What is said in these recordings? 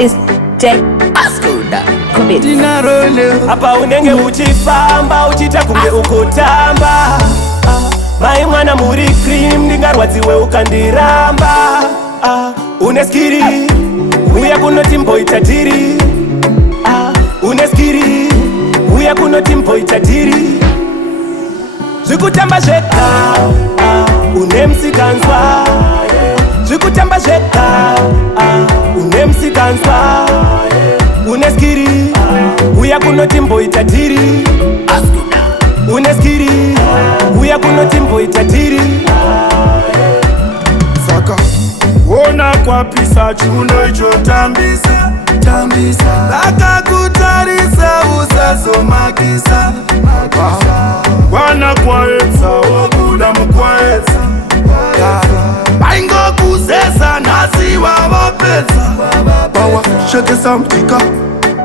It's Jack Ascoda Hapa unenge uchifamba uchita kunge ukotamba Mai mwana muri cream ndingarwadziwe ukandiramba Uneskiri uya kunoti mboitatiri Uneskiri uya kunoti mboitatiri Zvikutamba zveka unemsikanzwa Zvikutamba zveka unemsikanzwa Uneskiri uya kunoti mboitatiri Uneskiri uya kunoti mboitatiri Saka wona kwapisa chundo icho tambisa Vakakutarisa usazomakisa Wana kwaetsa wabuda mukwaetsa Baingo kuzesa nasi wawapetsa Bawa shekesa mtika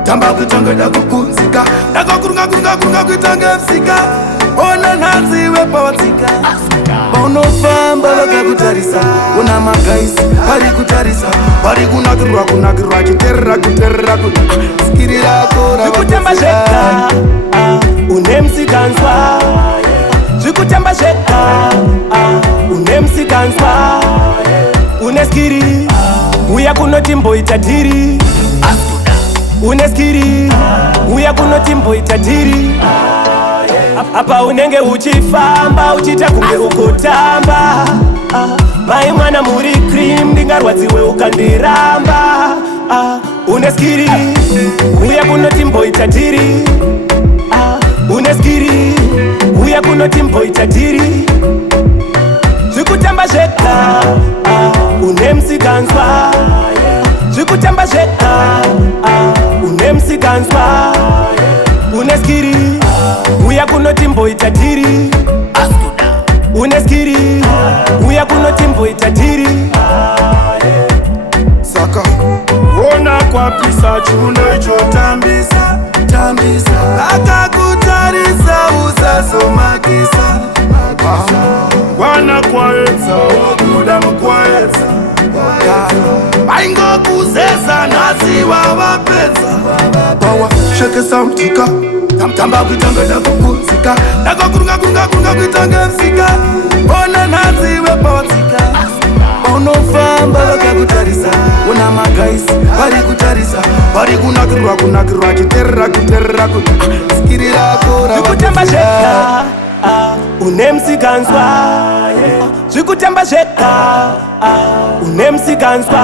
Tamba kuitanga dakukunzika Dakakurunga kuitanga msika Ona nazi wepawatika Baunofamba vakakutarisa Una magaisi pari kutarisa Pari kunakirwa chiterra Skiri rako Zvikutamba zveka unemsikanzwa Zvikutamba zveka unemsikanzwa Uneskiri uya kunoti mboitatiri Uneskiri uya kunoti mboitatiri Apa unenge uchifamba uchita kunge ukotamba Mai mwana muri cream ndingarwadziwe ukandiramba Uneskiri uya kunoti mboitatiri Uneskiri uya kunoti mboitatiri Zvikutamba zveka unemsikanzwa Zvikutamba zveka unemsikanzwa Uneskiri uya kunoti mboitatiri Uneskiri uya kunoti mboitatiri Saka wona kwapisa chundo icho tambisa Vakakutarisa usazomakisa Wana kwaetsa wabuda mukwaetsa Baingo kuzesa nasi wawapetsa Bawa shekesa mtika Tamba kuitanga dakukunzika Dakakurunga kuitanga msika Ona nazi wepawatika Baunofamba vakakutarisa Una magaisi pari kutarisa Pari kunakirwa chiterra Skiri rako Zvikutamba zveka unemsikanzwa Zvikutamba zveka unemsikanzwa